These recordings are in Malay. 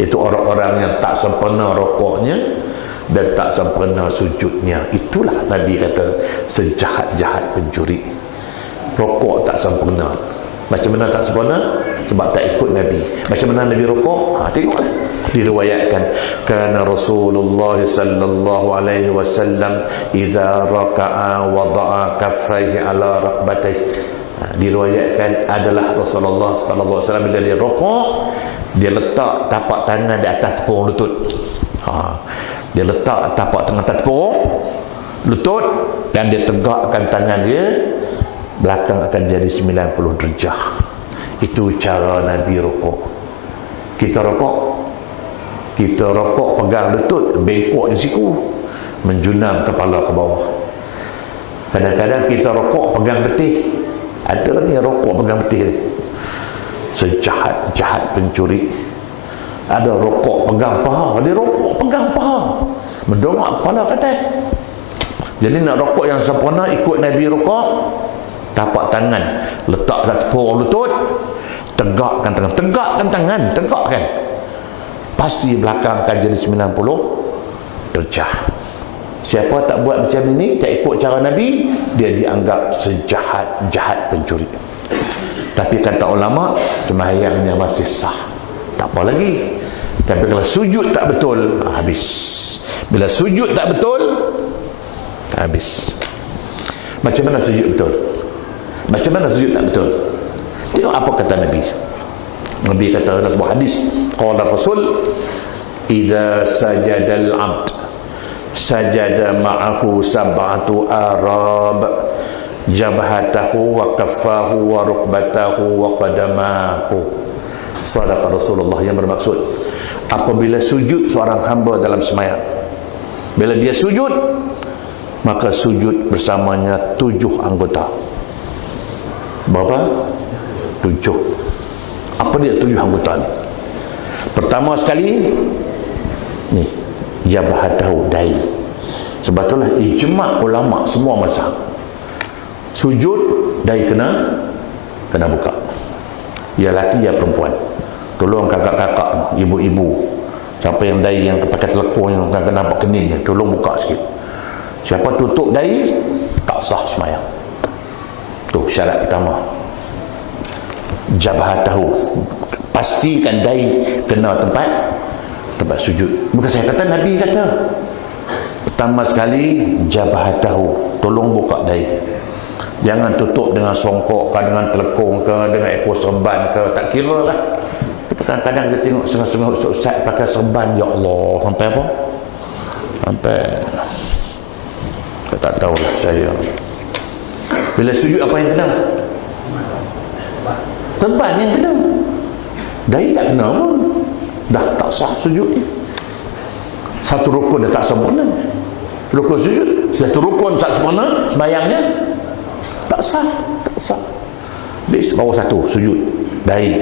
Itu orang-orang yang tak sempurna rokoknya dan tak sempurna sujudnya. Itulah Nabi kata sejahat-jahat pencuri. Rokok tak sempurna. Macam mana tak sempurna? Sebab tak ikut Nabi. Macam mana Nabi rokok? Tengoklah. Diriwayatkan, kana Rasulullah sallallahu alaihi wasallam idza raka'a wada'a kaffaihi ala raqbatayhi. Diriwayatkan adalah Rasulullah sallallahu alaihi wasallam bila dia rokok, dia letak tapak tangan di atas tepung lutut. Dia letak tapak tangan atas tepung lutut dan dia tegakkan tangan dia, belakang akan jadi 90 derajah. Itu cara Nabi rokok. Kita rokok pegang lutut, bengkok di siku, menjunam kepala ke bawah. Kadang-kadang kita rokok pegang betih. Ada ni rokok pegang betih. Sejahat-jahat pencuri. Ada rokok pegang paha. Dia rokok pegang paha, mendongak kepala ke atas. Jadi nak rokok yang sempurna, ikut Nabi rokok, tapak tangan letak kat tepung lutut, tegakkan tangan, tegakkan. Pasti belakang akan jadi 90 derajah. Siapa tak buat macam ini, tak ikut cara Nabi, dia dianggap sejahat-jahat pencuri. Tapi kata ulama, sembahyangnya masih sah, tak apa lagi. Tapi kalau sujud tak betul, habis. Bila sujud tak betul, habis. Macam mana sujud betul? Macam mana sujud tak betul? Tengok apa kata Nabi. Nabi kata dalam sebuah hadis, qala Rasul, idza sajadal 'abd sajada ma'ahu sab'atu arab, jabhatahu wa kaffahu wa rukbatahu wa qadamahu. Sadaqah Rasulullah, yang bermaksud apabila sujud seorang hamba dalam sembahyang, bila dia sujud, maka sujud bersamanya 7 anggota. Berapa? 7. Apa dia 7 anggota ni? Pertama sekali ni, jabhatahu, dahi. Sebab itulah ijma' ulama semua mazhab, sujud dahi kena buka. Ya laki ya perempuan. Tolong kakak-kakak, ibu-ibu, siapa yang dahi yang pakai telekung yang kena nampak kening, tolong buka sikit. Siapa tutup dahi, tak sah sembahyang. Tu syarat pertama. Jabhatahu, pastikan dahi kena tempat sujud. Bukan saya kata, Nabi kata. Pertama sekali, jabhatahu, tolong buka dahi. Jangan tutup dengan songkok ke, dengan telekung ke, dengan ekor serban ke, tak kira lah. Kadang-kadang kita tengok setengah-setengah ustaz pakai serban, ya Allah, sampai apa? Sampai saya tak tahulah saya. Bila sujud apa yang kena? Serban yang kena. Dahi tak kena pun, dah tak sah sujud dia. Satu rukun dah tak sempurna. Rukun sujud, satu rukun tak sempurna, sembahyangnya tak sah. Bis bawah satu sujud dahi.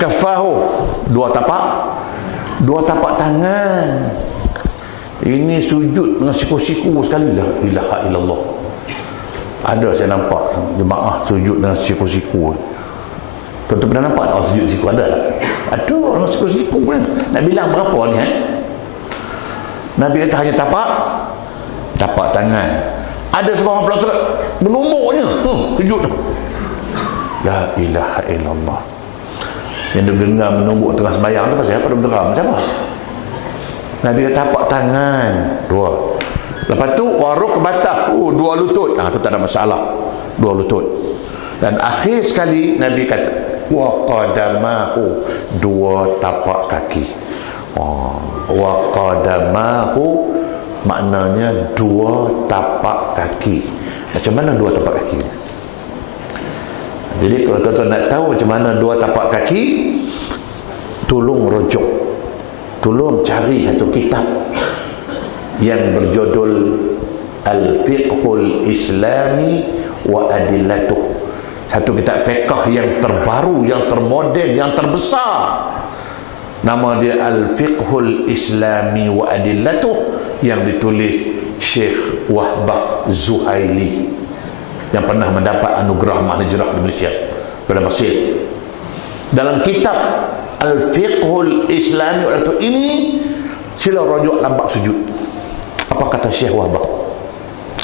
Kafahu, dua tapak tangan. Ini sujud dengan siku-siku sekali. La ilaha illallah. Ada saya nampak jemaah sujud dengan siku-siku. Tuan-tuan pernah nampak orang sujud siku? Ada orang siku-siku kan? Nak bilang berapa ni Nabi kata hanya tapak tangan. Ada seorang pelajar menumbuknya sujud. La ilaha illallah. Yang dia genggam menumbuk tengah sembahyang tu pasal apa? Dia geram siapa? Nabi kata tapak tangan 2. Lepas tu waruk batah, 2 lutut. Tu tak ada masalah, 2 lutut. Dan akhir sekali Nabi kata wa qadamahu, 2 tapak kaki. Wa qadamahu maknanya 2 tapak kaki. Macam mana 2 tapak kaki? Jadi kalau tuan-tuan nak tahu macam mana 2 tapak kaki, tolong rujuk, tolong cari satu kitab yang berjudul Al-Fiqhul Islami wa Adillatuh. Satu kitab fiqh yang terbaru, yang termoden, yang terbesar. Nama dia Al-Fiqhul Islami wa Adillatuh, yang ditulis Syekh Wahbah Zuhaili, yang pernah mendapat anugerah Mahlijarah di Malaysia pada Mesir. Dalam kitab Al-fiqhul Islami, iaitu ini sila rujuk lampak sujud. Apa kata Syekh Wahbah?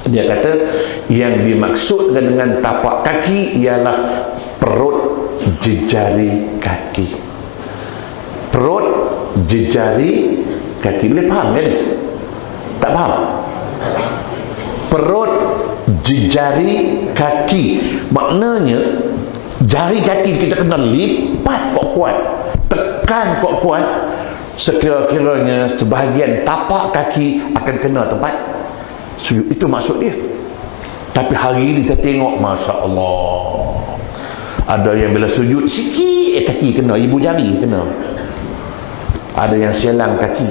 Dia kata yang dimaksudkan dengan tapak kaki ialah perut jejari kaki. Perut jejari kaki. Boleh faham kan? Tak faham? Perut jejari kaki, maknanya jari kaki kita kena lipat kuat-kuat, tekan kuat-kuat, sekira-kiranya sebahagian tapak kaki akan kena tempat sujud. Itu maksud dia. Tapi hari ini saya tengok, Masya Allah, ada yang bila sujud sikit kaki kena, ibu jari kena. Ada yang selang kaki,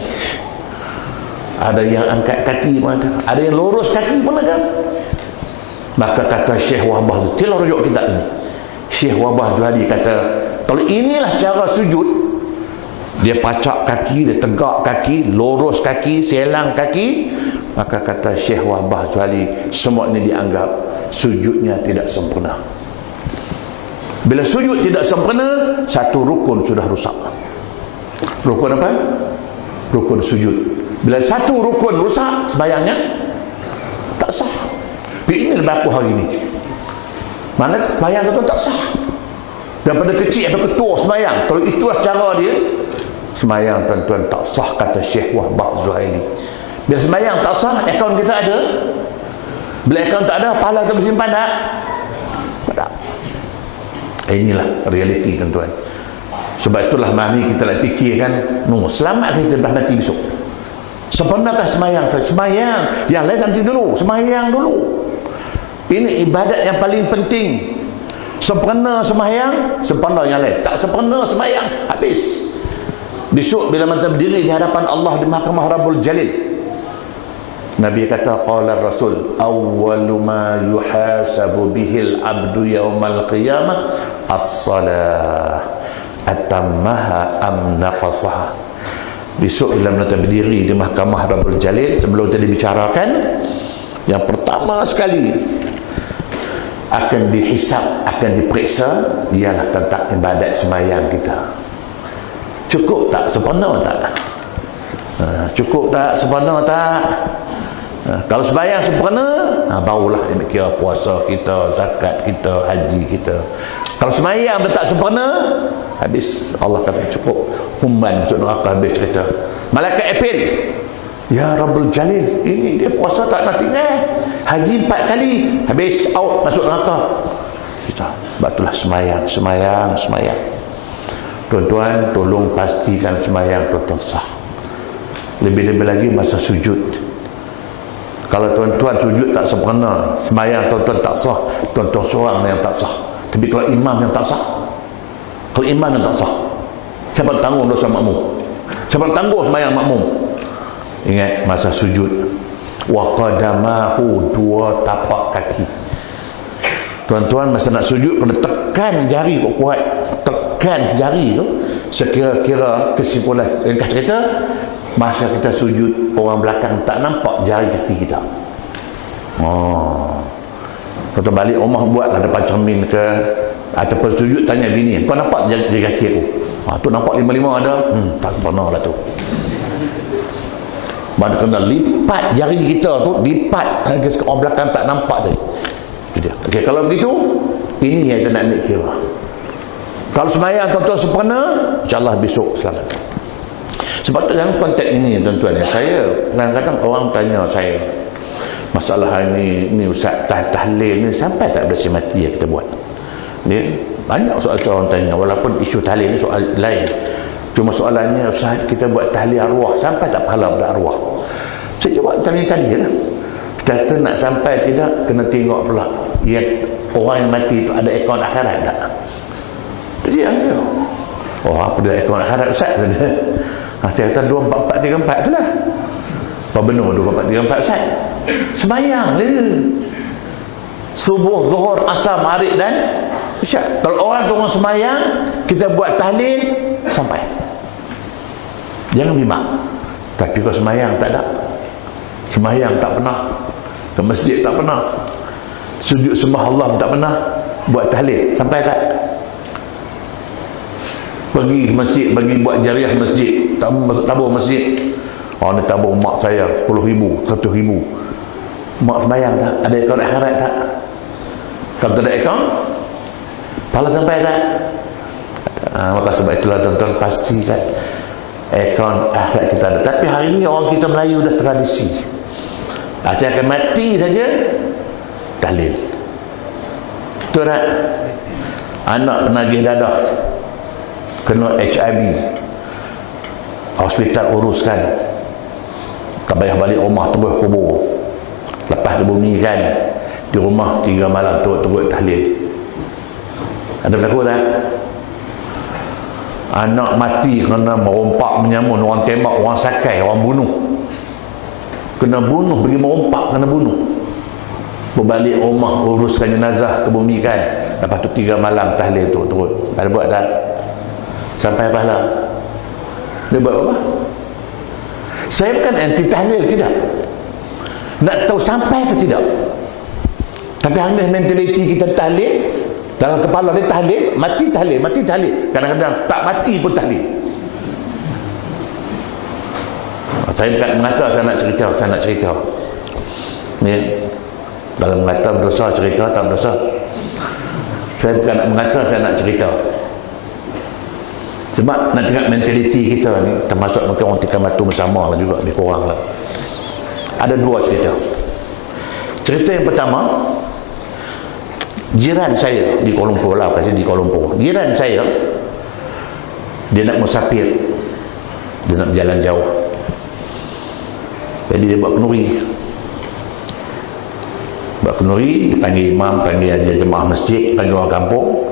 ada yang angkat kaki pun ada yang lurus kaki pun ada. Maka kata Syekh Wahbah tu, tilah rujuk kita ini. Syekh Wahbah Zuhadi kata, kalau inilah cara sujud, dia pacak kaki, dia tegak kaki, lurus kaki, selang kaki, maka kata Syekh Wahbah Zuhadi, semua ini dianggap sujudnya tidak sempurna. Bila sujud tidak sempurna, satu rukun sudah rusak. Rukun apa? Rukun sujud. Bila satu rukun rusak, sembahyangnya tak sah. Ini berlaku hari ini. Mana sembahyang tu tak sah. Daripada kecil sampai ketua sembahyang, kalau itulah cara dia, sembahyang tuan-tuan tak sah, kata Syekh Wahbah Zuhaili. Bila sembahyang tak sah, akaun kita ada? Bila akaun tak ada, pahala tu bersimpan tak? Tak. Inilah realiti tuan-tuan. Sebab itulah mari kita nak fikirkan, selamat kita dah mati besok. Sempurnakah sembahyang? Sembahyang, yang lain nanti dulu. Sembahyang dulu. Ini ibadat yang paling penting. Sempurna sembahyang, sempurna yang lain. Tak sempurna sembahyang, habis. Besok bila kita berdiri di hadapan Allah di Mahkamah Rabbul Jalil, Nabi kata, qala Rasul, awwalu ma yuhasabu bihil abdu yawmal qiyamah as-salah atammaha am naqasaha. Besok bila kita berdiri di Mahkamah Rabbul Jalil, sebelum tadi bicarakan, yang pertama sekali akan dihisap, akan diperiksa ialah tentang ibadat sembahyang kita. Cukup tak? Sempurna tak? Cukup tak? Sempurna tak? Kalau sembahyang sempurna, barulah dia kira puasa kita, zakat kita, haji kita. Kalau sembahyang dia tak sempurna, habis. Allah kata cukup, human masuk neraka, habis cerita. Malaikat apel, ya Rabbul Jalil, ini dia puasa tak nak tinggal, haji 4 kali, habis, out, masuk neraka. Sebab itulah sembahyang. Tuan-tuan, tolong pastikan sembahyang tuan-tuan sah. Lebih-lebih lagi masa sujud. Kalau tuan-tuan sujud tak sempurna, sembahyang tuan-tuan tak sah, tuan-tuan seorang yang tak sah. Tapi kalau imam yang tak sah, siapa tanggung dosa makmum? Siapa tanggung sembahyang makmum? Ingat masa sujud, wa qadamahu, dua tapak kaki. Tuan-tuan masa nak sujud kena tekan jari kuat-kuat, tekan jari tu. Sekira-kira kesimpulan ringkas cerita, masa kita sujud, orang belakang tak nampak jari kaki kita. Kita balik rumah, buatlah depan cermin ke, ataupun sujud tanya bini, kau nampak jari kaki aku? Tu nampak 5-5 ada. Tak sempurna lah tu. Mana kena lipat jari kita tu, lipat orang belakang tak nampak tadi. Okey, kalau begitu, ini yang kita nak ambil kira. Kalau sembahyang tuan-tuan sempurna, insya-Allah besok selamat. Sebab tu dalam konteks ini tuan-tuan, saya kadang-kadang orang tanya saya, masalah ini Ustaz, tahlil ni sampai tak bersih mati yang kita buat ni? Banyak soal orang tanya, walaupun isu tahlil ni soal lain. Cuma soalannya, Ustaz, kita buat tahlil arwah sampai tak pahala pada arwah? Saya jawab tadi lah. Kita nak sampai tidak, kena tengok pula yang orang yang mati itu ada akaun akhirat tak? Jadi yang saya, apa dia akaun akhirat Ustaz? Saya kata 2, 4, 4, 3, 4 tu lah. Apa benar 2, 4, 3, 4 Ustaz? Sembahyang dia, subuh, zuhur, asar, maghrib dan isyak. Kalau orang tu orang sembahyang, kita buat tahlil sampai. Jangan bimbang. Tapi kalau sembahyang tak ada, sembahyang tak pernah, ke masjid tak pernah, sujud sembah Allah tak pernah, buat tahlil sampai tak? pergi masjid, bagi buat jariah masjid, tabur masjid. Oh, ni tabur mak saya 10,000, 100,000. Mak sembayang tak? Ada akaun akhirat tak? Kalau tak ada akaun, pahala sampai tak? Maka sebab itulah tuan-tuan, pastikan akaun akhirat kita ada. Tapi hari ni orang kita Melayu dah tradisi. Acah akan mati saja tahlil. Betul tak? Anak penagih dadah kena HIV, hospital uruskan, tak payah balik rumah, terus kubur. Lepas dibumikan di rumah 3 malam turut-turut tahlil. Ada berlaku tak? Anak mati kerana merompak menyamun, orang tembak, orang sakai, orang bunuh, kena bunuh, pergi merompak, kena bunuh, berbalik rumah uruskan jenazah, kebumikan, lepas tu 3 malam tahlil turut-turut. Ada buat tak? Sampai pahala. Dia buat apa? Saya bukan anti tahlil, tidak. Nak tahu sampai ke tidak. Tapi hanya mentaliti kita tahlil, dalam kepala dia tahlil, mati tahlil, mati tahlil. Kadang-kadang tak mati pun tahlil. Saya bukan mengata saya nak cerita. Ya. Dalam mengata berdosa, cerita tak berdosa. Saya bukan nak mengata saya nak cerita. Sebab nak tengok mentaliti kita ni, termasuk mungkin orang tikam batu bersama lah juga, lebih kurang lah. Ada 2 cerita. Cerita yang pertama, jiran saya di Kuala Lumpur lah, pasti di Kuala Lumpur. Jiran saya, dia nak musafir, dia nak berjalan jauh. Jadi dia buat kenduri. Buat kenduri, dipanggil imam, panggil jemaah masjid, panggil orang kampung,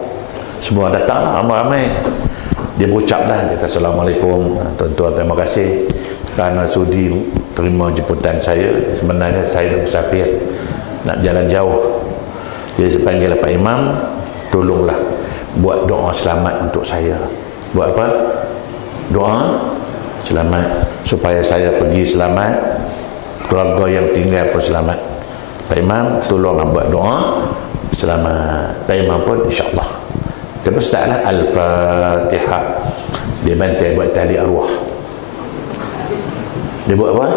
semua datang lah, ramai-ramai. Dia berucap dah, dia kata Assalamualaikum tuan-tuan, terima kasih kerana sudi terima jemputan saya. Sebenarnya saya nak musafir, nak jalan jauh. Jadi saya panggil Pak Imam, tolonglah buat doa selamat untuk saya. Buat apa? Doa selamat supaya saya pergi selamat, keluarga yang tinggal pun selamat. Pak Imam tolonglah buat doa selamat. Pak Imam pun insya-Allah. Lepas taklah Al-Fatihah. Dia bantai buat tahlil arwah. Dia buat apa?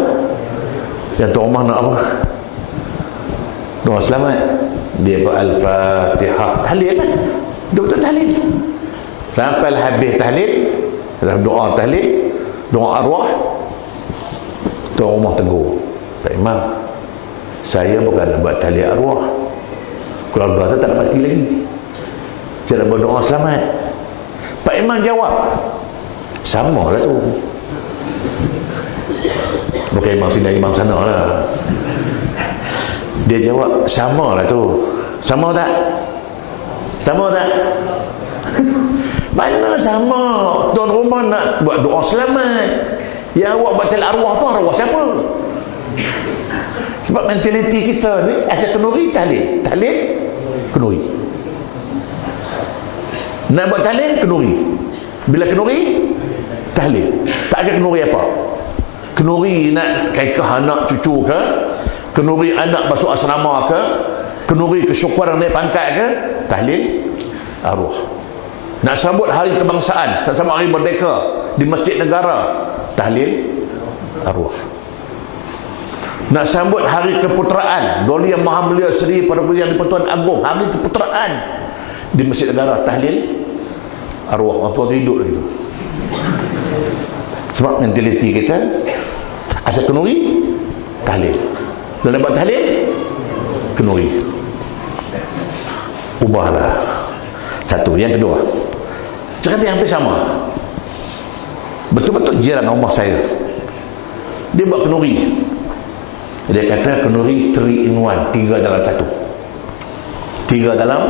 Yang tu rumah nak apa? Doa selamat. Dia buat Al-Fatihah. Tahlil kan? Dia betul tahlil. Sampai habis tahlil, dalam doa tahlil, doa arwah, tu rumah tegur, Pak Imam, saya bukan nak buat tahlil arwah, keluarga saya tak nak mati lagi, saya nak berdoa selamat. Pak Imam jawab, sama lah tu. Bukan imam sini, imam sana lah. Dia jawab, sama lah tu. Sama tak? Sama tak? Mana sama? Tuan rumah nak buat doa selamat, yang awak buat tahlil arwah tu, arwah siapa? Sebab mentaliti kita ni acak kenduri tahlil, tahlil kenduri. Nak buat tahlil kenduri, bila kenduri tahlil. Tak ada kenduri apa? Kenduri nak kaikah anak cucu ke, kenduri anak masuk asrama ke, kenduri kesyukuran naik pangkat ke, tahlil arwah. Nak sambut hari kebangsaan, nak sambut hari merdeka di masjid negara, tahlil arwah. Nak sambut hari keputeraan Doli Yang Maha Mulia Seri pada Yang di-Pertuan Agong, hari keputeraan di masjid negara, tahlil arwah. Apa hidup gitu. Sebab mentaliti kita asal kenduri tahlil. Dalam buat tahlil kenduri. Ubahlah. Satu. Yang kedua, cerita yang hampir sama. Betul-betul jiran rumah saya, dia buat kenduri. Dia kata kenduri 3 in 1, 3 dalam 1. 3 dalam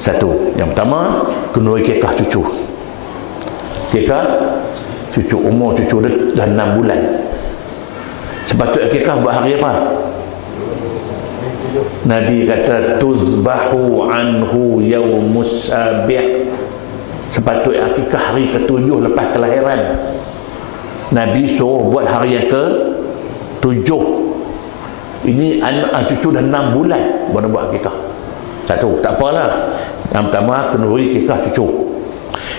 1. Yang pertama, kenduri kekah cucu. Kekah cucu, umur cucu dia dah 6 bulan. Sepatutnya kekah buat hari apa? Nabi kata tuzbahu anhu yaumus sabi'. Sepatutnya akikah hari ke-7 lepas kelahiran. Nabi suruh buat hari yang ke-7. Ini anak cucu dah 6 bulan baru buat akikah. Satu, tak apalah. Yang pertama kenduri akikah cucu.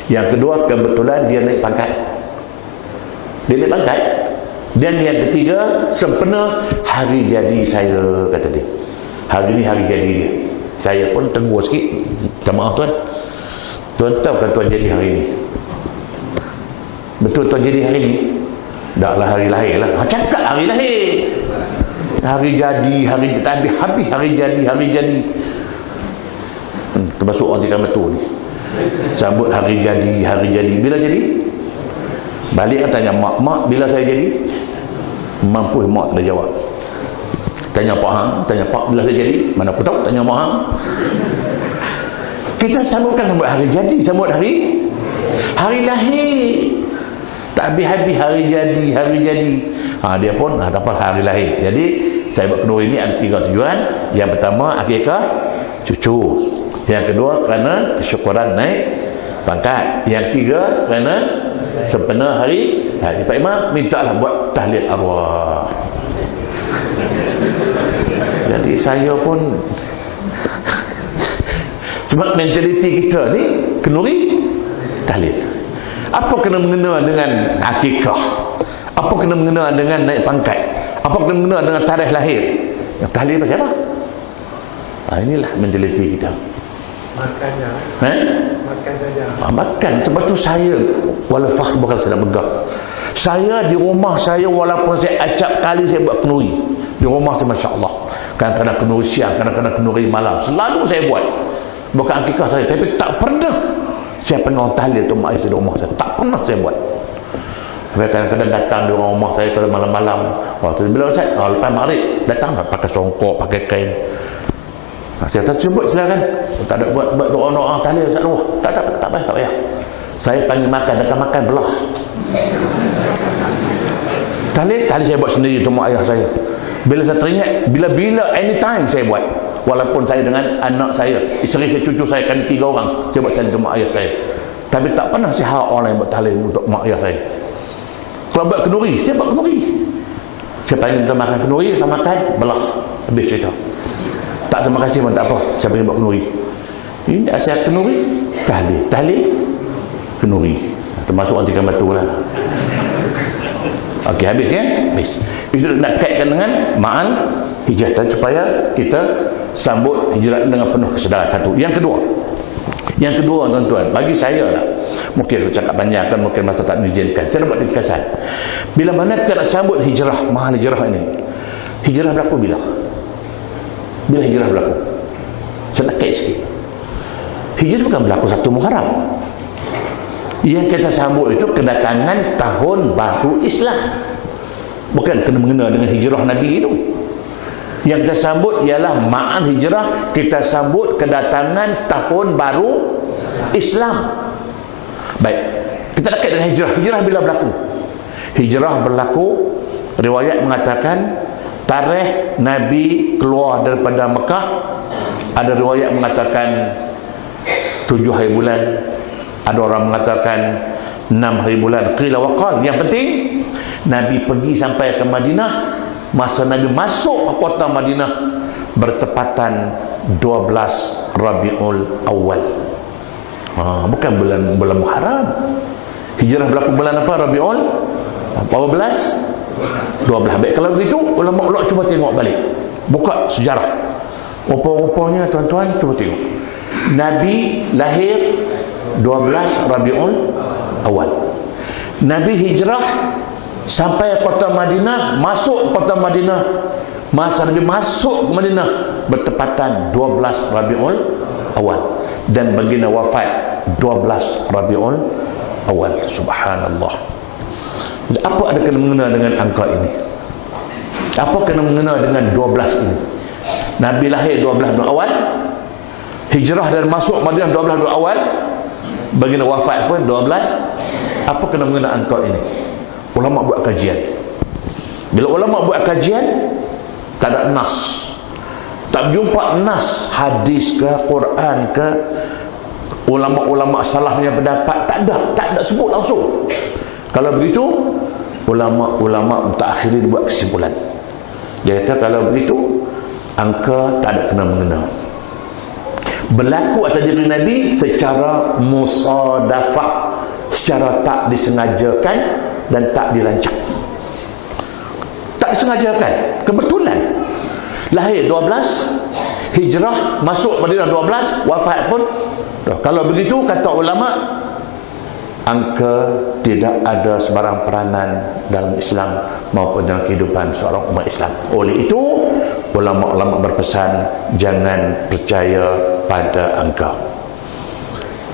Yang kedua, kebetulan dia naik pangkat. Dia naik pangkat. Dan yang ketiga, sempena hari jadi saya, kata dia. Hari ni hari jadi dia. Saya pun tenggur sikit. Minta maaf tuan. Tuan tahu kan tuan jadi hari ni? Betul tuan jadi hari ni? Taklah hari lahir lah. Cakap hari lahir. Hari jadi, habis hari jadi. Termasuk orang tiga betul ni. Sambut hari jadi. Bila jadi? Balik kan tanya mak, bila saya jadi? Mampu mak dah jawab. Tanya Pak Hang, bila saya jadi? Mana aku tahu, tanya Mak Hang. Kita sambut hari jadi, sambut hari lahir. Tak habis hari jadi. Dia pun tak apa, hari lahir. Jadi saya buat kenduri ini ada 3 tujuan. Yang pertama, akikah cucu. Yang kedua, kerana kesyukuran naik pangkat. Yang tiga, kerana sempena hari Pak Imam mintalah buat tahlil arwah. Jadi saya pun sebab mentaliti kita ni kenduri tahlil. Apa kena mengena dengan akikah? Apa kena mengena dengan naik pangkat? Apa kena mengena dengan tarikh lahir? Yang tahlil pasal apa? Inilah mentaliti kita. Makannya. Makan saja. Makan. Sebab tu saya walafah bukan saya nak begah. Saya di rumah saya walaupun saya acap kali saya buat kenduri. Di rumah saya masya-Allah. Kadang-kadang kenduri siang, kadang-kadang kenduri malam. Selalu saya buat. Bukan akikah saya, tapi tak pernah saya pernah tahlil tu mak saya di rumah saya. Tak pernah saya buat. Kadang-kadang datang di rumah saya kalau malam-malam. Waktu bila Ustaz, lepas maghrib datang pakai songkok, pakai kain. Saya tak sebut silakan. Tak ada buat doa-doa tahlil Ustaz Nur. Tak payah. Saya panggil makan, datang makan belah. Tahlil saya buat sendiri untuk mak ayah saya. Bila saya teringat, bila anytime saya buat. Walaupun saya dengan anak saya, isteri saya, cucu saya, kan 3 orang, saya buat tahlil untuk mak ayah saya. Tapi tak pernah saya harap orang lain buat tahlil untuk mak ayah saya. Kalau buat kenduri, saya buat kenduri. Saya panggil untuk makan kenduri, kita makan belah. Habis cerita. Tak terima kasih pun tak apa, saya panggil buat kenduri. Ini asal kenduri, tahlil kenduri. Termasuk orang tiga batu lah. Okey, habis ya? Habis. Itu nak kaitkan dengan ma'al hijrah supaya kita sambut hijrah dengan penuh kesedaran. Satu. Yang kedua tuan-tuan, bagi saya lah, mungkin cakap panjang kan, mungkin masa tak diizinkan, saya buat ringkasan. Bila mana kita nak sambut hijrah, mahal hijrah ini, hijrah berlaku bila hijrah berlaku? Saya nak kait sikit. Hijrah bukan berlaku 1 Muharram. Yang kita sambut itu kedatangan tahun baru Islam. Bukan kena mengena dengan hijrah Nabi itu. Yang kita sambut ialah ma'al hijrah, kita sambut kedatangan tahun baru Islam. Baik, kita nak kait dengan hijrah. Hijrah bila berlaku? Hijrah berlaku, riwayat mengatakan tarikh Nabi keluar daripada Mekah. Ada riwayat mengatakan 7 hari bulan, ada orang mengatakan 6 hari bulan. Qila wa qal. Yang penting Nabi pergi sampai ke Madinah. Masa Nabi masuk ke kota Madinah bertepatan 12 Rabiul Awal. Bukan bulan Muharram. Hijrah berlaku bulan apa? Rabiul 12. Baik, kalau begitu ulama cuba tengok balik, buka sejarah. Rupa-rupanya tuan-tuan cuba tengok, Nabi lahir 12 Rabiul Awal. Nabi hijrah sampai kota Madinah, masuk kota Madinah. Masa Nabi masuk ke Madinah bertepatan 12 Rabiul Awal, dan baginda wafat 12 Rabiul Awal. Subhanallah. Apa ada kena mengena dengan angka ini? Apa kena mengena dengan 12 ini? Nabi lahir 12 Rabiul Awal, hijrah dan masuk Madinah 12 Rabiul Awal, baginda wafat pun 12. Apa kena mengena angka ini? Ulama buat kajian. Bila ulama buat kajian, tak ada nas, tak jumpa nas hadis ke Quran ke ulama-ulama salafnya pendapat, tak ada sebut langsung. Kalau begitu ulama-ulama mutaakhirin buat kesimpulan. Dia kata kalau begitu angka tak ada kena mengena. berlaku atas diri Nabi secara musadafah, secara tak disengajakan dan tak dirancang. Tak disengajakan, kebetulan. Lahir 12, hijrah, masuk Madinah 12, wafat pun. Kalau begitu, kata ulama, angka tidak ada sebarang peranan dalam Islam maupun dalam kehidupan seorang umat Islam. Oleh itu, ulama-ulama berpesan jangan percaya pada angka.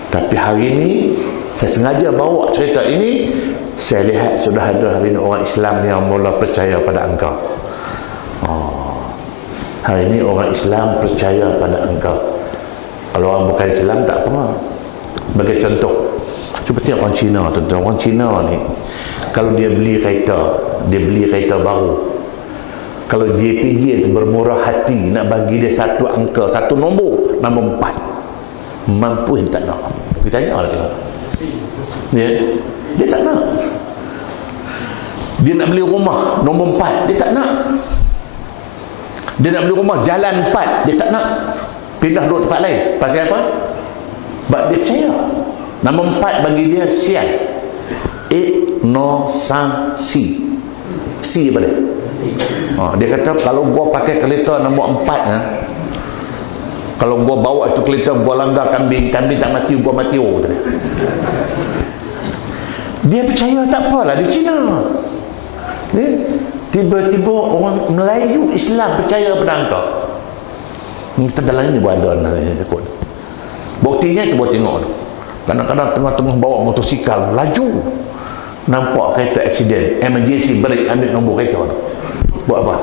Tapi hari ini saya sengaja bawa cerita ini. Saya lihat sudah ada hari ini orang Islam yang mula percaya pada angka. Hari ini orang Islam percaya pada angka. Kalau orang bukan Islam tak pernah. Bagi contoh, cuba tengok orang Cina, tuan-tuan. Orang Cina ni, kalau dia beli kereta baru, kalau JPJ itu bermurah hati nak bagi dia satu angka, satu nombor 4, mampu tak nak. Kita tanya lah tengok. Dia tak nak. Dia nak beli rumah nombor 4, dia tak nak. Dia nak beli rumah jalan 4, dia tak nak. Pindah duduk tempat lain. Pasal apa? Sebab dia percaya nombor 4 bagi dia sial. Ignosansi. Si apa dia? Dia kata kalau gua pakai kereta nombor 4, kalau gua bawa itu kereta, gua langgar kambing tak mati, gua mati. Dia percaya tak apalah di Cina. Tiba-tiba orang Melayu Islam percaya pada angka. Kita dalam ini pun ada takut. Buktinya cuba tengok. Kadang-kadang tengah-tengah bawa motosikal laju, nampak kereta aksiden, emergency brake, ambil nombor kereta tu. Buat apa?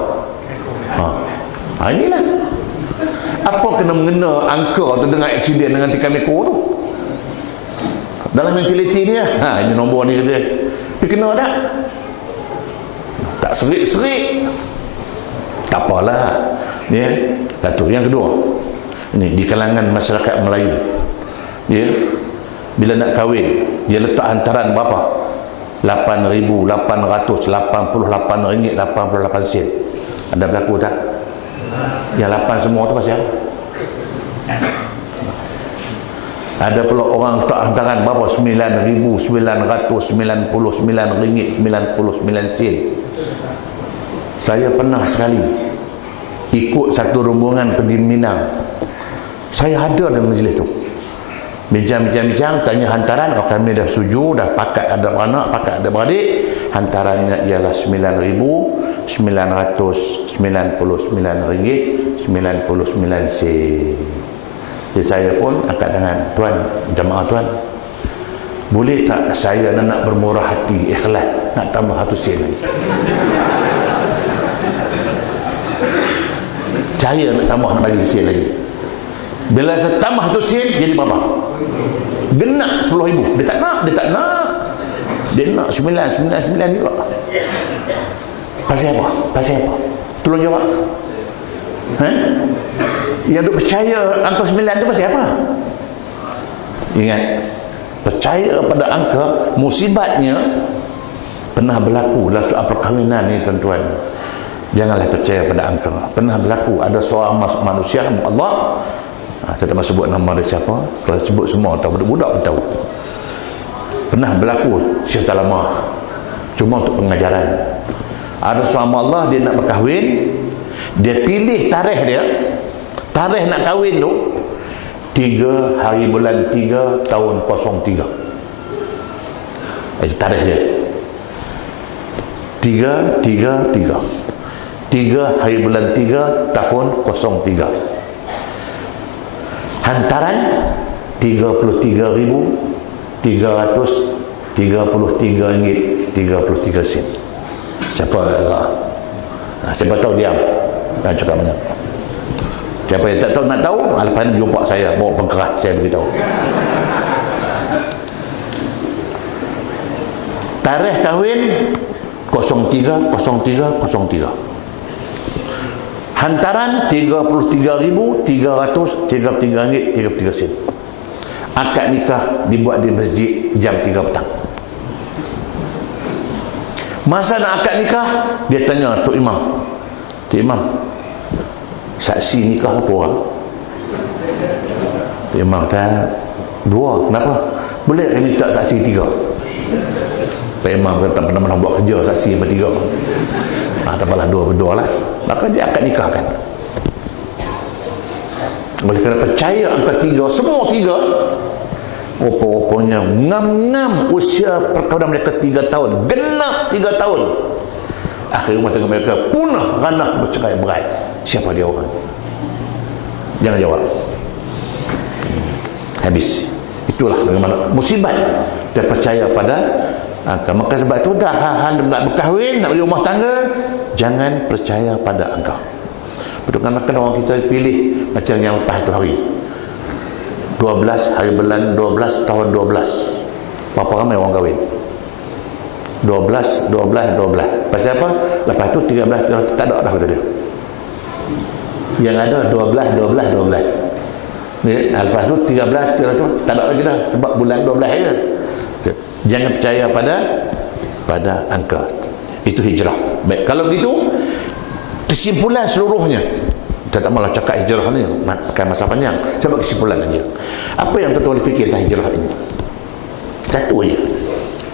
Inilah. Apa kena-mengena angka tu dengan aksiden dengan tikam ekor tu? Dalam mentaliti dia, ini nombor ni kata. Tapi kena tak? Tak serik-serik. Tak apalah. Satu. Yang kedua, ini di kalangan masyarakat Melayu, bila nak kahwin, dia letak hantaran berapa? RM8,888.88. Ada berlaku tak? Yang 8 semua tu pasal apa? Ada pula orang letak hantaran berapa? RM9,999.99. Saya pernah sekali ikut satu rombongan pergi Minang. Saya ada dalam majlis tu. Bincang-bincang, tanya hantaran. Kami dah setuju, dah pakat ada anak, pakat ada beradik. Hantarannya ialah RM9,999.99. Jadi saya pun angkat tangan, tuan, jemaah tuan, boleh tak saya nak bermurah hati, ikhlas, nak tambah 100 sen lagi. Saya nak tambah, nak bagi sen lagi. Bila saya tambah 100 sen, jadi berapa? Genak 10,000. Dia tak nak. Dia nak 999 juga. Pasal apa? Tolong jawab. Yang duk percaya angka 9 tu pasal apa? Ingat, percaya pada angka, musibatnya pernah berlaku dalam soal perkahwinan ni, tuan-tuan. Janganlah percaya pada angka. Pernah berlaku, ada seorang manusia, Allah, saya tak mahu sebut nama dia siapa. Kalau sebut semua tahu, budak-budak pun tahu. Pernah berlaku cerita lama, cuma untuk pengajaran. Ada seorang Allah, dia nak berkahwin, dia pilih tarikh dia. Tarikh nak kahwin tu 3 hari bulan 3 tahun 03. Itu tarikh dia. 3 hari bulan 3 tahun 03. Hantaran RM33,333.33. Siapa tahu diam, jangan cakap banyak. Siapa yang tak tahu nak tahu, lepas ni jumpa saya, bawa pengkeras, saya beritahu. Tarikh kahwin 03/03/03. Hantaran RM33,333.33. Akad nikah dibuat di masjid jam 3 petang. Masa nak akad nikah, dia tanya Tok Imam, saksi nikah apa orang? Imam kata 2. Kenapa? Boleh kami minta saksi 3. Pak Imam kata tak pernah buat kerja saksi yang 3. Tak apalah, 2 berdua lah. Maka dia akan nikahkan. Oleh kerana percaya angka 3, semua 3, rupa-rupanya ngam-ngam usia perkahwinan mereka 3 tahun, genap 3 tahun. Akhir rumah tangga mereka punah ranah bercerai berai. Siapa dia orang? Jangan jawab. Habis. Itulah bagaimana musibat dia percaya pada angka. Maka sebab itu dah hal nak berkahwin, nak berumah tangga, jangan percaya pada angka. Betul kan orang kita pilih macam yang lepas itu hari 12 hari bulan 12 tahun 12. Berapa ramai orang kahwin? 12. Pasal apa? Lepas tu 13 tak ada dah kata dia. Yang ada 12. Ya, lepas tu 13 tak ada lagi dah sebab bulan 12 je. Jangan percaya pada angka. Itu hijrah. Baik, kalau begitu kesimpulan seluruhnya, kita tak malah cakap hijrah ni makan masa panjang. Sebab kesimpulan aja. Apa yang tuan-tuan boleh fikir tentang hijrah ini? Satu aja.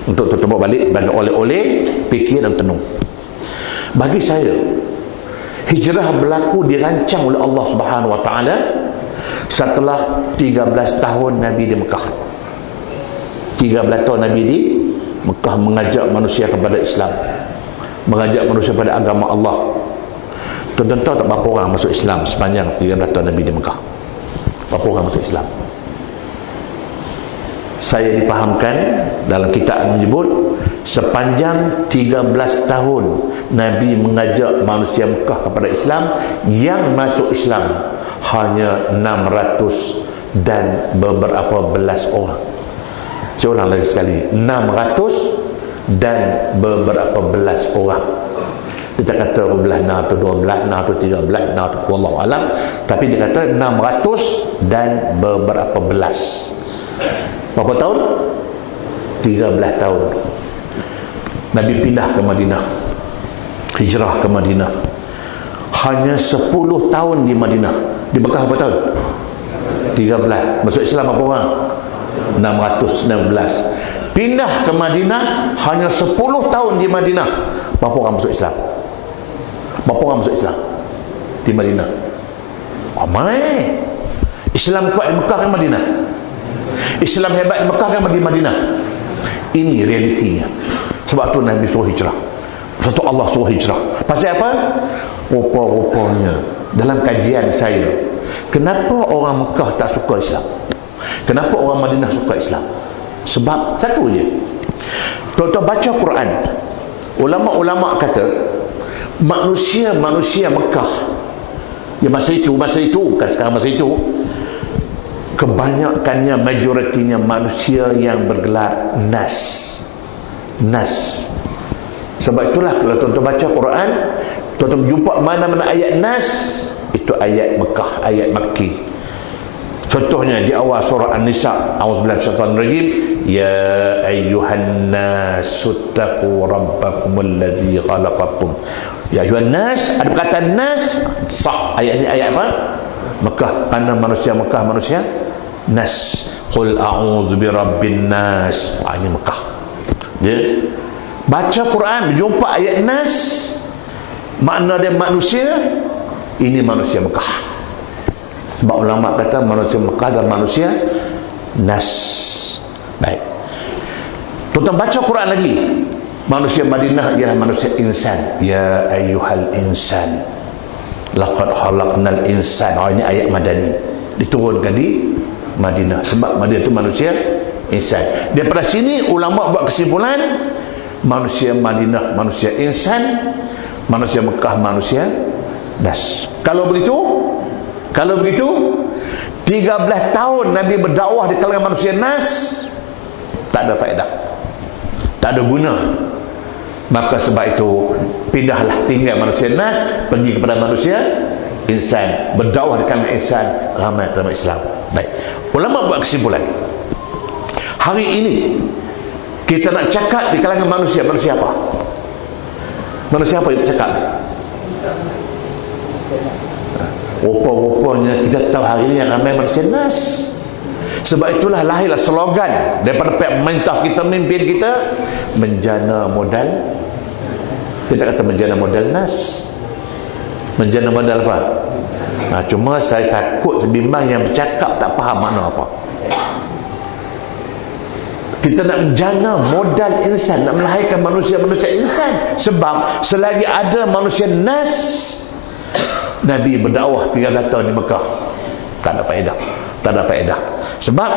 Untuk tuan-tuan bawa balik sebagai oleh-oleh fikir dan tenung. Bagi saya, hijrah berlaku dirancang oleh Allah Subhanahu Wa Taala setelah 13 tahun Nabi di Mekah. 13 tahun Nabi di Mekah mengajak manusia kepada Islam, mengajak manusia pada agama Allah. Tuan-tuan tahu tak berapa orang masuk Islam sepanjang 13 tahun Nabi di Mekah? Berapa orang masuk Islam? Saya dipahamkan dalam kitab menyebut sepanjang 13 tahun Nabi mengajak manusia Mekah kepada Islam, yang masuk Islam hanya 600 dan beberapa belas orang. Saya ulang lagi sekali, 600 dan beberapa belas orang. Kita kata belah 612, 613, 600, wallahu alam, tapi dia kata 600 dan beberapa belas. Berapa tahun? 13 tahun. Nabi pindah ke Madinah, hijrah ke Madinah. Hanya 10 tahun di Madinah. Di Mekah berapa tahun? 13. Masuk Islam berapa orang? 619. Pindah ke Madinah, hanya 10 tahun di Madinah. Berapa orang masuk Islam? Berapa orang masuk Islam di Madinah? Ramai. Islam kuat di Mekah ke Madinah? Islam hebat di Mekah kan di Madinah? Ini realitinya. Sebab tu Nabi suruh hijrah. Sebab tu Allah suruh hijrah. Pasal apa? Rupa-rupanya dalam kajian saya, kenapa orang Mekah tak suka Islam? Kenapa orang Madinah suka Islam? Sebab satu je. Tuan-tuan baca Quran, ulama-ulama kata manusia Mekah ya masa itu bukan sekarang, masa itu kebanyakannya, majoritinya manusia yang bergelar nas. Sebab itulah kalau tuan-tuan baca Quran, tuan-tuan jumpa mana-mana ayat nas, itu ayat Mekah, ayat Makki. Contohnya di awal surah An-Nisa, a'udzubillahi minasyaitanir rajim, ya ayyuhan nasu taqu rabbakumul ladzi khalaqakum. Ya ayyuhan nas, ada perkataan nas, sah. Ayat ini ayat apa? Mekah, karena manusia Mekah manusia nas. Qul a'udzu birabbin nas. Ini Mekah. Dia baca Quran, jumpa ayat nas, makna dia manusia, ini manusia Mekah. Sebab ulama kata manusia Mekah dan manusia nas. Baik, tuan-tuan baca Quran lagi, manusia Madinah ialah manusia insan. Ya ayyuhal insan laqad khalaqnal insan. Ini ayat Madani, diturunkan di Madinah. Sebab Madinah itu manusia insan. Daripada sini ulama buat kesimpulan, manusia Madinah manusia insan, manusia Mekah manusia nas. Kalau begitu 13 tahun Nabi berdakwah di kalangan manusia nas, tak ada faedah, tak ada guna. Maka sebab itu pindahlah tinggal manusia nas, pergi kepada manusia insan, berdakwah di kalangan insan, ramai terima Islam. Baik, ulama buat kesimpulan, hari ini kita nak cakap di kalangan manusia apa? Manusia apa yang kita cakap? Rupa-rupanya kita tahu hari ini yang ramai manusia nas. Sebab itulah lahirlah slogan daripada pihak pemerintah kita, memimpin kita, menjana modal. Kita kata menjana modal nas. Menjana modal apa? Cuma saya takut, bimbang yang bercakap tak faham makna apa. Kita nak menjana modal insan, nak melahirkan manusia-manusia insan. Sebab selagi ada manusia nas, Nabi berdakwah 3 tahun di Mekah, tak ada faedah. Tak ada faedah. Sebab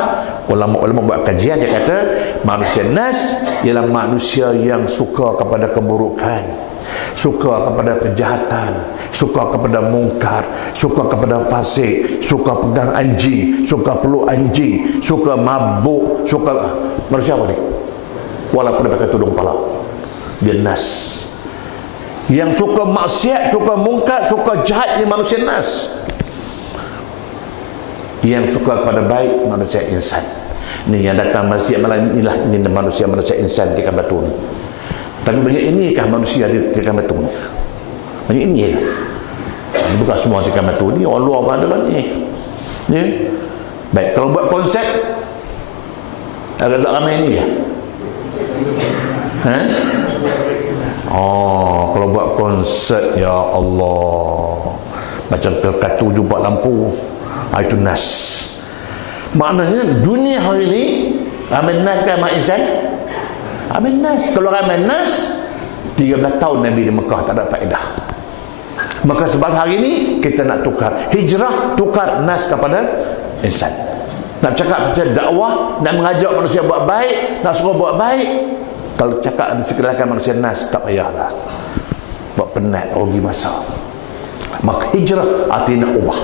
ulama-ulama buat kajian, dia kata manusia nas ialah manusia yang suka kepada keburukan, suka kepada kejahatan, suka kepada mungkar, suka kepada fasik, suka pegang anjing, suka peluk anjing, suka mabuk, suka manusia apa ni? Walaupun dia pakai tudung kepala, dia nas. Yang suka maksiat, suka mungkar, suka jahat, ni manusia nas. Yang suka kepada baik, manusia insan. Ni yang datang masjid malam inilah, ini manusia-manusia insan di Batu ni. Tapi banyak inikah manusia di Batu ni? Banyak ini ya. Bukan semua di Batu ni, orang luar pun ada kan ni. Ya. Baik, kalau buat konsep agak ramai ni ya. Kalau buat konsep, ya Allah, macam terkatu jumpa lampu, itu nas. Maknanya dunia hari ini ramai nas kan ramai insan? Ramai nas. Kalau ramai nas, 13 tahun Nabi di Mekah tak ada faedah. Maka sebab hari ini kita nak tukar hijrah, tukar nas kepada insan. Nak cakap pasal dakwah, nak mengajak manusia buat baik, nak suruh buat baik. Kalau cakap ada sekelakan manusia nas, tak payahlah. Buat penat, rugi masa. Maka hijrah artinya ubah.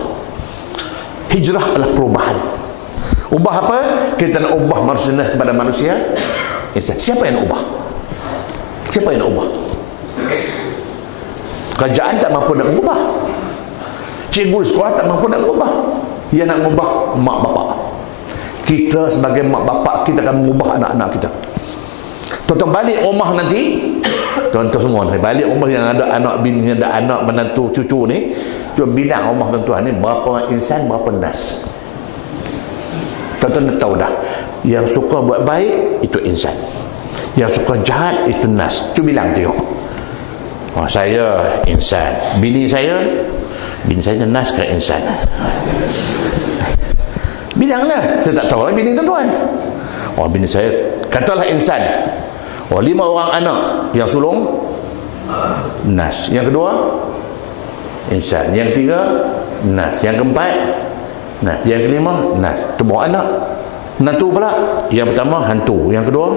Hijrah adalah perubahan. Ubah apa? Kita nak ubah manusia nas kepada manusia insan. Siapa yang nak ubah? Siapa yang nak ubah? Kerajaan tak mampu nak mengubah. Cikgu sekolah tak mampu nak mengubah. Dia nak mengubah mak bapak. Kita sebagai mak bapak, kita akan mengubah anak-anak kita. Tuan-tuan balik rumah nanti, tuan-tuan semua nanti balik rumah yang ada anak bini, ada anak menantu cucu ni, cuba bilang rumah tuan-tuan ni berapa insan, berapa nas. Tuan-tuan tahu dah, yang suka buat baik itu insan, yang suka jahat itu nas. Cuba bilang tengok. Saya insan, bini saya nas ke insan? Bilanglah, saya tak tahu lah bini tuan-tuan. Bini saya katalah insan. 5 orang anak yang sulung nas. Yang kedua insan. Yang ketiga nas. Yang keempat nas. Yang kelima nas. Tu bawa anak. Menantu pula. Yang pertama hantu. Yang kedua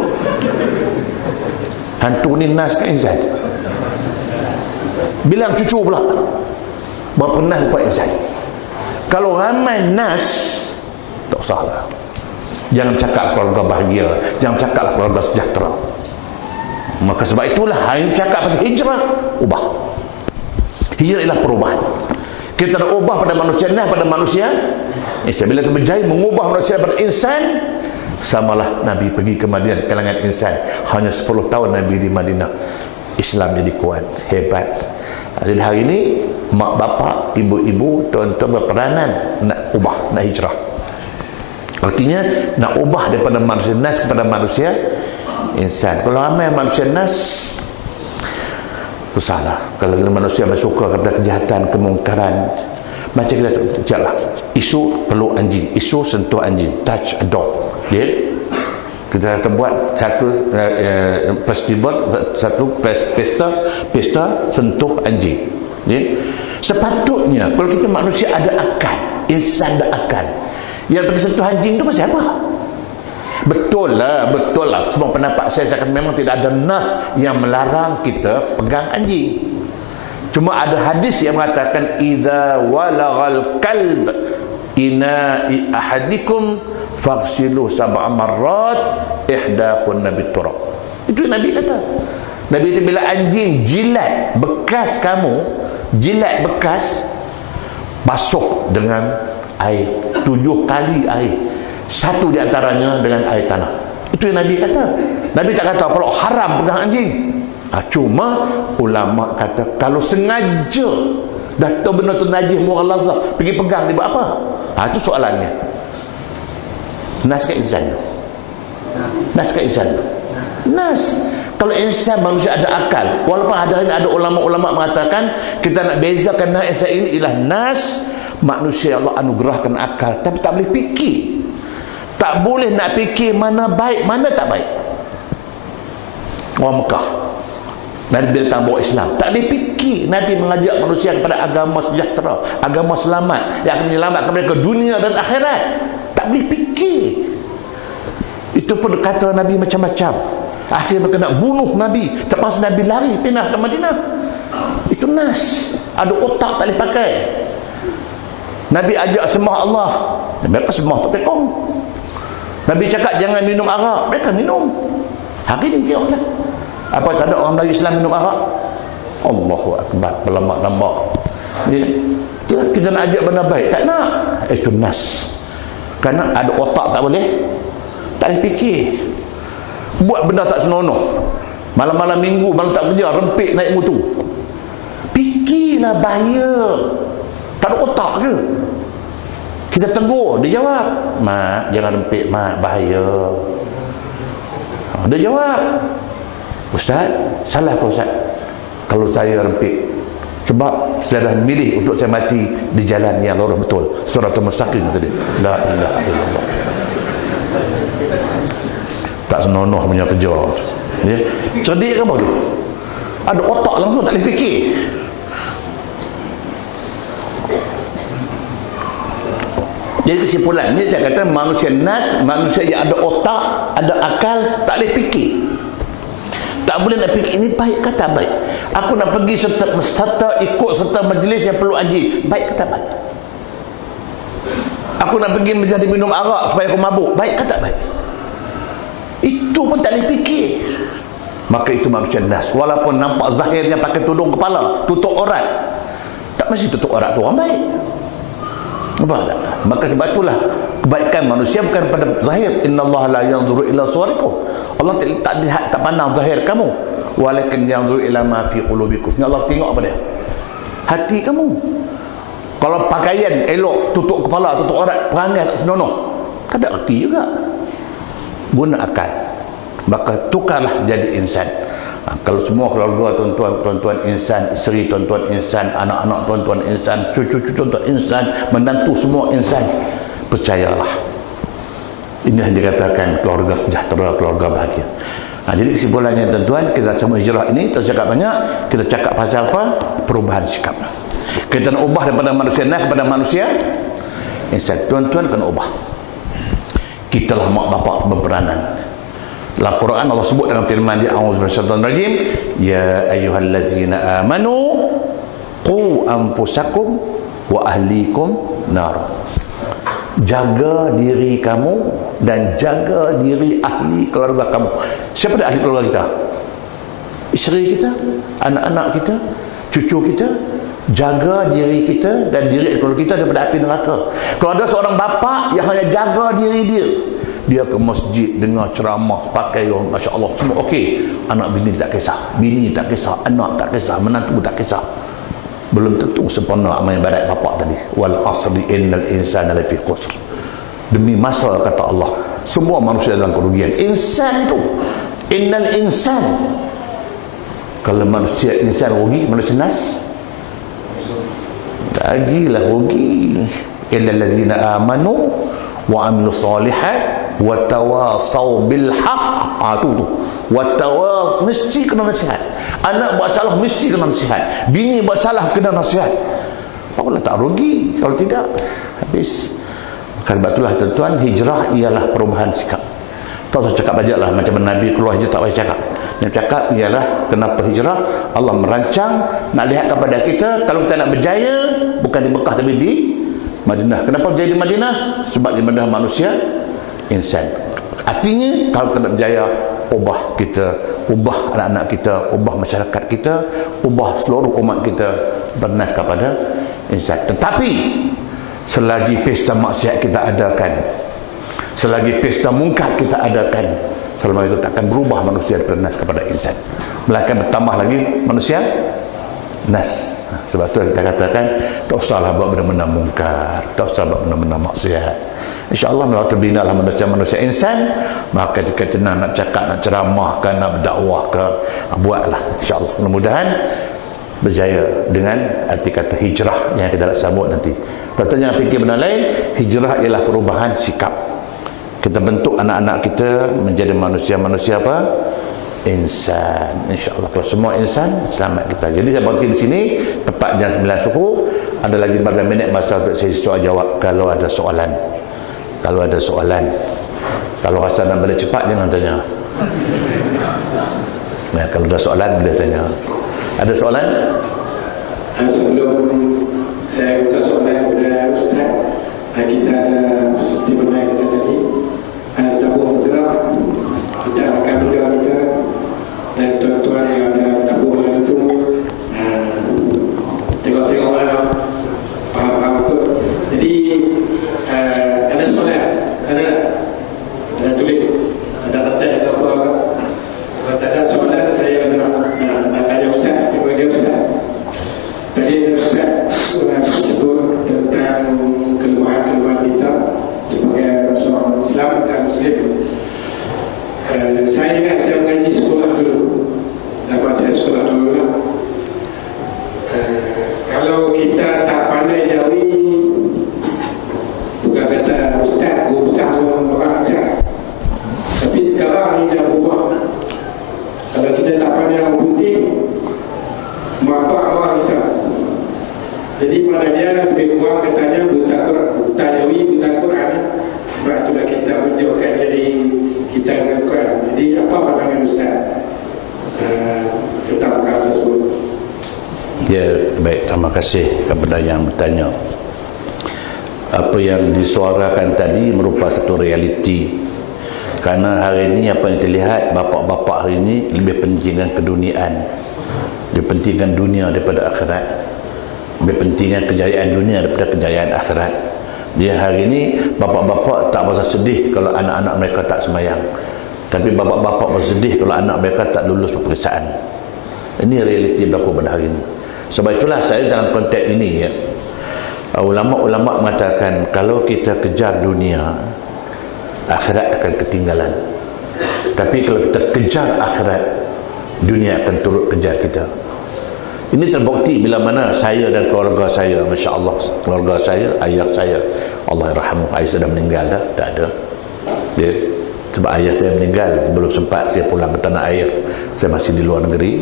hantu ni nas ke insan? Bilang cucu pula. Berapa nas buat insan? Kalau ramai nas, tak usahlah. Jangan cakap keluarga bahagia, jangan cakap keluarga sejahtera. Maka sebab itulah hari ini cakap pasal hijrah, ubah. Hijrah ialah perubahan. Kita nak ubah pada manusia nah, pada manusia insan. Bila kita berjaya mengubah manusia pada insan, samalah Nabi pergi ke Madinah di kalangan insan. Hanya 10 tahun Nabi di Madinah, Islam jadi kuat, hebat. Jadi hari ini mak bapak, ibu-ibu, tuan-tuan berperanan nak ubah, nak hijrah. Artinya nak ubah daripada manusia nas kepada manusia insan. Kalau ramai manusia nas, susahlah. Kalau manusia suka kepada kejahatan, kemungkaran, macam kita cakap isu peluk anjing, isu sentuh anjing, touch a dog. Kita buat satu festival, satu pesta sentuh anjing. Sepatutnya kalau kita manusia ada akal, insan ada akal, yang pergi sentuh anjing tu pasal apa? Betul lah. Semua pendapat saya cakap memang tidak ada nas yang melarang kita pegang anjing. Cuma ada hadis yang mengatakan idza walaghal kalb ina'i ahadikum faghsilu sab'a marrat ihdaqun nabi turab. Itu Nabi kata. Nabi itu bila anjing jilat bekas kamu, jilat bekas, basuh dengan air 7 kali air, satu di antaranya dengan air tanah. Itu yang Nabi kata. Nabi tak kata kalau haram pegang anjing. Cuma ulama kata kalau sengaja dah tahu benda tu najis murah lazah, pergi pegang dia buat apa? Itu soalannya. Nas ke insan? Nas ke insan? Nas. Kalau insan manusia ada akal, walaupun ada ulama-ulama mengatakan kita nak bezakan nas insan ini ialah nas manusia Allah anugerahkan akal, tapi tak boleh fikir. Tak boleh nak fikir mana baik, mana tak baik. Orang Mekah, Nabi datang bawa Islam, tak boleh fikir. Nabi mengajak manusia kepada agama sejahtera, agama selamat yang akan menyelamatkan mereka dunia dan akhirat. Tak boleh fikir. Itu pun kata Nabi macam-macam. Akhirnya mereka nak bunuh Nabi, terpaksa Nabi lari pindah ke Madinah. Itu nas. Ada otak tak boleh pakai. Nabi ajak sembah Allah, mereka sembah tak pekong. Nabi cakap jangan minum arak, mereka minum. Hari ni tengoklah, apa tak ada orang Melayu Islam minum arak? Allahu Akbar, berlambak-lambak. Kita nak ajak benda baik, tak nak. Itu nas. Kerana ada otak tak boleh, tak boleh fikir. Buat benda tak senonoh. Malam-malam minggu, malam tak kerja, rempik naik motor. Fikirlah, bahaya. Tak ada otak ke? Kita tegur, dia jawab, mak jangan rempik mak, bahaya. Dia jawab, Ustaz, salah ke Ustaz kalau saya rempik? Sebab saya dah milih untuk saya mati di jalan yang lurus betul, siratal mustaqim tadi. La ilaha illallah. Tak senonoh punya kerja. Ya. Cerdik ke apa tu? Ada otak langsung, tak boleh fikir. Jadi kesimpulannya saya kata manusia nas, manusia yang ada otak, ada akal, tak boleh fikir. Tak boleh nak fikir ini baik ke tak baik. Aku nak pergi serta ikut serta majlis yang perlu haji, baik ke tak baik. Aku nak pergi menjadi minum arak supaya aku mabuk, baik ke tak baik. Itu pun tak boleh fikir. Maka itu manusia nas. Walaupun nampak zahirnya pakai tudung kepala, tutup aurat, tak mesti tutup aurat tu orang baik. Nampak tak? Maka sebab itulah kebaikan manusia bukan pada zahir. Innallaha la yanzuru ila suwarikum. Allah tak lihat, tak pandang zahir kamu, walakin yanzuru ila ma fi qulubikum. Allah tengok apa dia? Hati kamu. Kalau pakaian elok, tutup kepala, tutup aurat, perangai tak senonoh, tak ada arti juga. Guna akal, maka tukarlah jadi insan. Kalau semua keluarga tuan-tuan insan, isteri tuan-tuan insan, anak-anak tuan-tuan insan, cucu-cucu tuan-tuan insan, menantu semua insan, percayalah, ini yang dikatakan keluarga sejahtera, keluarga bahagia. Jadi kesimpulannya tuan-tuan, kita sama hijrah ini kita cakap banyak. Kita cakap pasal apa? Perubahan sikap. Kita nak ubah daripada manusia nas kepada manusia insan. Tuan-tuan kena ubah. Kita lah mak bapak berperanan. Dalam Quran Allah sebut dalam firman dia, a'udzubillahi minasyaitonir rajim, ya ayyuhallazina amanu qu anfusakum wa ahlikum nar. Jaga diri kamu dan jaga diri ahli keluarga kamu. Siapa dia ahli keluarga kita? Isteri kita, anak-anak kita, cucu kita. Jaga diri kita dan diri keluarga kita daripada api neraka. Kalau ada seorang bapa yang hanya jaga diri dia, dia ke masjid dengar ceramah, pakai Masya Allah semua okey, anak bini tak kisah, bini tak kisah, anak tak kisah, menantu tak kisah, belum tentu sempurna amal ibadat bapa tadi. Wal asri innal insana lafi khusr. Demi masa kata Allah, semua manusia dalam kerugian. Insan tu, innal insan. Kalau manusia insan rugi, manusia nas lagilah rugi. Illal ladzina amanu wa amilus solihat wa tawasau bil haq. Tu wa tawas, mesti kena nasihat. Anak buat salah mesti kena nasihat, bini buat salah kena nasihat. Barulah tak rugi. Kalau tidak, habis. Sebab itulah tuan-tuan, hijrah ialah perubahan sikap. Tak usah cakap banyak lah, macam Nabi keluar hijrah tak payah cakap. Yang cakap ialah kenapa hijrah. Allah merancang nak lihat kepada kita. Kalau kita nak berjaya, bukan di Mekah tapi di Madinah. Kenapa berjaya di Madinah? Sebab di Madinah manusia insan. Artinya kalau kita nak berjaya, ubah kita, ubah anak-anak kita, ubah masyarakat kita, ubah seluruh umat kita bernas kepada insan. Tetapi selagi pesta maksiat kita adakan, selagi pesta mungkar kita adakan, selama itu tak akan berubah manusia bernas kepada insan, melainkan bertambah lagi manusia nas. Sebab tu kita katakan tak usahlah buat benda-benda mungkar, tak usah buat benda-benda maksiat. InsyaAllah kalau terbina lah manusia insan, maka ketika tenang nak cakap, nak ceramahkan, nak berdakwahkan, buatlah insyaAllah. Mudah-mudahan berjaya dengan arti kata hijrah yang kita nak sambut nanti. Tuan-tuan jangan fikir benda lain. Hijrah ialah perubahan sikap. Kita bentuk anak-anak kita menjadi manusia-manusia apa? Insan. InsyaAllah kalau semua insan, selamat kita. Jadi saya berhenti di sini tepat jam 9 suku. Ada lagi beberapa minit masa untuk sesi soal jawab. Kalau ada soalan, kalau rasa nak balik cepat jangan tanya. Nah, kalau ada soalan boleh tanya. Ada soalan? Sebelum saya buka soalan kepada Ustaz, kita ada seperti mana kita tadi tabung bergerak, kita akan bergerak kita, dan tuan-tuan yang ada tabung itu tengok-tengok mana faham-faham kot. Jadi ada soalan, ada tulis, ada kertas ke apa. Kalau tak ada soalan, saya nak tanya Ustaz, bagi Ustaz. Tadi Ustaz sebut tentang kelemahan-kelemahan kita sebagai seorang Islam dan Muslim. Saya ingat saya mengaji sekolah dulu, dapat saya sekolah dulu lah. Kalau kita tak pandai jawi, bukan kata Ustaz guru besar orang ajar, tapi sekarang ini dah berubah. Kalau kita tak pandai orang putih, mak bapak kita. Jadi maknanya lebih kurang katanya buta jawi, buta Quran. Sebab itulah kita menjauhkan diri kita dengan Quran. Jadi apa pandangan Ustaz tentang perkara tersebut? Ya, baik, terima kasih kepada yang bertanya. Apa yang disuarakan tadi merupakan satu realiti. Karena hari ini apa yang terlihat, bapak-bapak hari ini lebih pentingkan keduniaan, lebih pentingkan dunia daripada akhirat, lebih pentingkan kejayaan dunia daripada kejayaan akhirat. Dia hari ini bapak-bapak tak berasa sedih kalau anak-anak mereka tak sembahyang, tapi bapak-bapak bersedih kalau anak mereka tak lulus peperiksaan. Ini realiti berlaku pada hari ini. Sebab itulah saya dalam konteks ini ya, ulama-ulama mengatakan kalau kita kejar dunia, akhirat akan ketinggalan. Tapi kalau kita kejar akhirat, dunia akan turut kejar kita. Ini terbukti bila mana saya dan keluarga saya, Masya Allah, keluarga saya, ayah saya, Allah yarhamu, ayah sudah meninggal dah, tak ada. Dia, sebab ayah saya meninggal, belum sempat saya pulang ke tanah air, saya masih di luar negeri.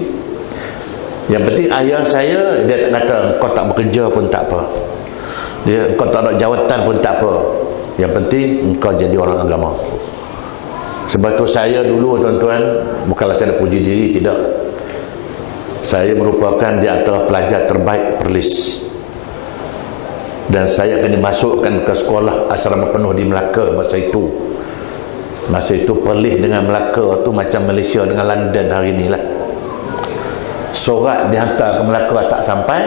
Yang penting ayah saya, dia tak kata kau tak bekerja pun tak apa, dia kau tak ada jawatan pun tak apa, yang penting engkau jadi orang agama. Sebab tu saya dulu tuan-tuan, bukanlah saya nak puji diri, tidak, saya merupakan di antara pelajar terbaik Perlis, dan saya akan dimasukkan ke sekolah asrama penuh di Melaka masa itu. Masa itu Perlis dengan Melaka tu macam Malaysia dengan London hari inilah. Surat dihantar ke Melaka tak sampai,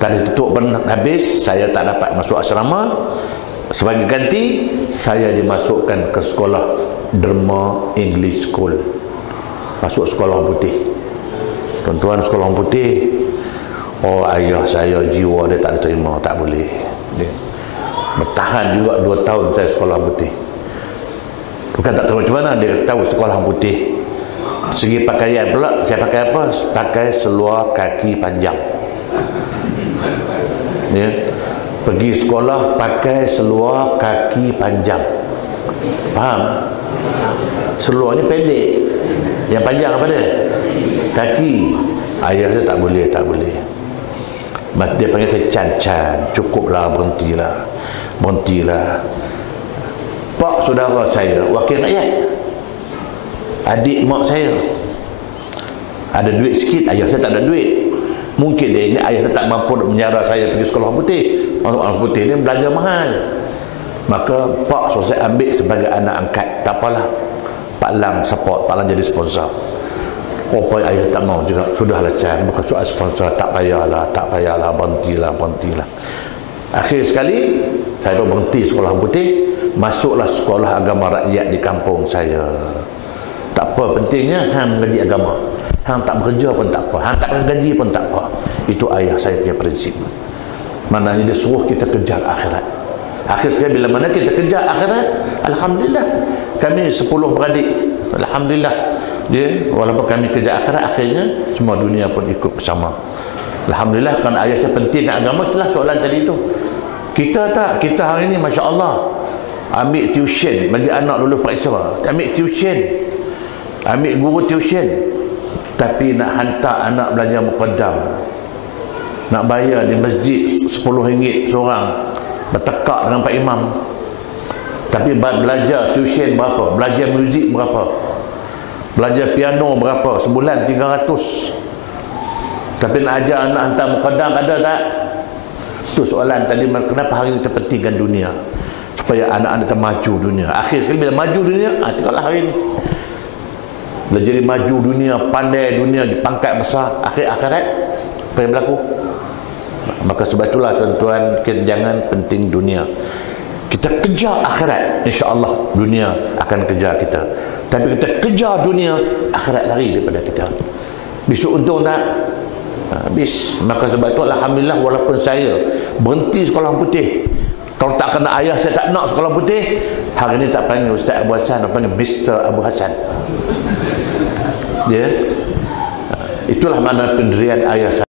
tadi tutup pun habis, saya tak dapat masuk asrama. Sebagai ganti, saya dimasukkan ke sekolah Derma English School, masuk sekolah orang putih. Tuan-tuan, sekolah orang putih, oh ayah saya jiwa dia tak diterima, tak boleh. Dia bertahan juga 2 tahun saya sekolah orang putih. Bukan tak tahu macam mana, dia tahu sekolah orang putih. Segi pakaian pula, saya pakai apa? Pakai seluar kaki panjang. Ya, pergi sekolah pakai seluar kaki panjang. Faham? Seluarnya pendek, yang panjang apa dia? Kaki. Ayah dia tak boleh. Dia panggil saya Can, cukuplah, berhentilah. Pak saudara saya, wakil rakyat, adik mak saya ada duit sikit, ayah saya tak ada duit. Mungkin dia ingat ayah saya tak mampu menyara saya pergi sekolah putih. Orang putih ni belanja mahal. Maka pak saya ambil sebagai anak angkat. Tak apalah, Pak Lang support, Pak Lang jadi sponsor. Oh, pak ayah tak mau juga. Sudahlah Can, bukan soal sponsor, tak payahlah, berhentilah. Akhir sekali saya berhenti sekolah putih, masuklah sekolah agama rakyat di kampung saya. Tak apa, pentingnya hang mengaji agama. Hang tak bekerja pun tak apa, hang tak gaji pun tak apa. Itu ayah saya punya prinsip. Maknanya dia suruh kita kejar akhirat. Akhir sekali bila mana kita kejar akhirat, alhamdulillah. Kami 10 beradik, alhamdulillah. Dia walaupun kami kejar akhirat, akhirnya semua dunia pun ikut bersama. Alhamdulillah. Kan ayat saya penting agama, itulah soalan tadi itu. Kita tak, kita hari ini masya-Allah ambil tuition bagi anak lulus periksa, ambil tuition, ambil guru tuition, tapi nak hantar anak belajar muqaddam, nak bayar di masjid RM10 seorang, bertekak dengan Pak Imam. Tapi belajar tuition berapa, belajar muzik berapa, belajar piano berapa, sebulan 300. Tapi nak ajar anak hantar muqaddam, ada tak? Itu soalan tadi, kenapa hari ini terpentingkan dunia, supaya anak-anak maju dunia. Akhir sekali bila maju dunia, tengoklah hari ini bila jadi maju dunia, pandai dunia, di pangkat besar, akhirat apa yang berlaku? Maka sebab itulah tuan-tuan, kita jangan penting dunia, kita kejar akhirat, insya-Allah dunia akan kejar kita. Tapi kita kejar dunia, akhirat lari daripada kita. Besok untung tak? Habis. Maka sebab itu alhamdulillah, walaupun saya berhenti sekolah putih, kalau tak kena ayah saya tak nak sekolah putih, hari ini tak panggil Ustaz Abu Hassan, apa panggil Mr. Abu Hassan. Itulah mana pendirian ayah saya.